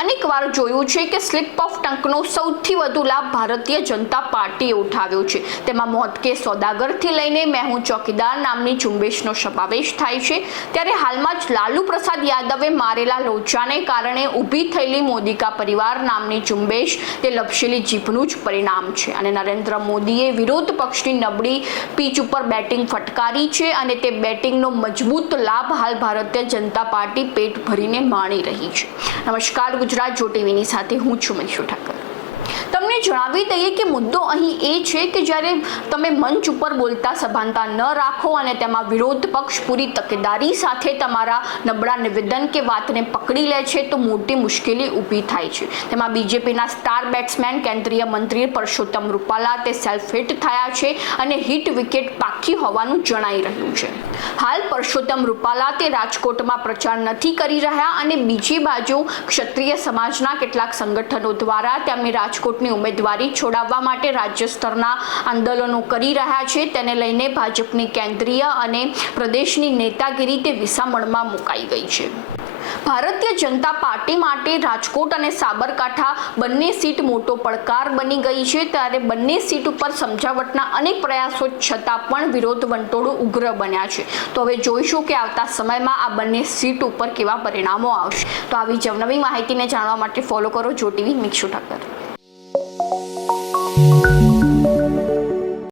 અનેકવાર જોયું છે કે સ્લીપ ઓફ ટંકનો સૌથી વધુ લાભ ભારતીય જનતા પાર્ટીએ ઉઠાવ્યો છે. તેમાં મોત કે સોદાગરથી લઈને મેં હું ચોકીદાર નામની ઝુંબેશનો સમાવેશ થાય છે. ત્યારે હાલમાં જ લાલુ પ્રસાદ યાદવે મારેલા લોચાને કારણે ઊભી થયેલી મોદીકા પરિવાર નામની ઝુંબેશ તે લપસેલી જીભનું જ પરિણામ છે. અને નરેન્દ્ર મોદીએ વિરોધ પક્ષની નબળી પીચ ઉપર બેટિંગ ફટકારી છે અને તે બેટિંગનો મજબૂત લાભ હાલ ભારતીય જનતા પાર્ટી પેટ ભરીને માણી રહી છે. નમસ્કાર ગુજરાત જો ટીવીની સાથે હું છું મનીષુ ઠાકર. તમને જણાવી દઈએ કે મુદ્દો અહીં એ છે કે જ્યારે તમે મંચ ઉપર બોલતા સભાનતા ન રાખો અને તેમાં વિરોધ પક્ષ પૂરી તકેદારી સાથે તમારા નબળા નિવેદન કે વાતને પકડી લે છે, તો મોટી મુશ્કેલી ઊભી થાય છે. તેમાં બીજેપીના સ્ટાર બેટ્સમેન, કેન્દ્રીય મંત્રી પરસોત્તમ રૂપાલા તે સેલ્ફ હિટ થયા છે અને હિટ વિકેટ પાકી હોવાનું જણાઈ રહ્યું છે. હાલ પરસોત્તમ રૂપાલા તે રાજકોટમાં પ્રચાર નથી કરી રહ્યા અને બીજી બાજુ ક્ષત્રિય સમાજના કેટલાક સંગઠનો દ્વારા તેમની રાજકોટની ઉમેદવારી છોડાવવા માટે રાજ્ય સ્તરના આંદોલનો કરી રહ્યા છે. તેને લઈને ભાજપની કેન્દ્રીય અને પ્રદેશની નેતાગીરી તે વિસામણમાં મુકાઈ ગઈ છે. ભારતીય જનતા પાર્ટી માટે રાજકોટ અને સાબરકાંઠા બંને સીટ મોટો પડકાર બની ગઈ છે. ત્યારે બંને સીટ ઉપર સમજાવટના અનેક પ્રયાસો છતાં પણ વિરોધ વંટોળો ઉગ્ર બન્યા છે. તો હવે જોઈશું કે આવતા સમયમાં આ બંને સીટ ઉપર કેવા પરિણામો આવશે. તો આવી જ નવી માહિતીને જાણવા માટે ફોલો કરો. જો TV Mikshu Thakar. Thank you.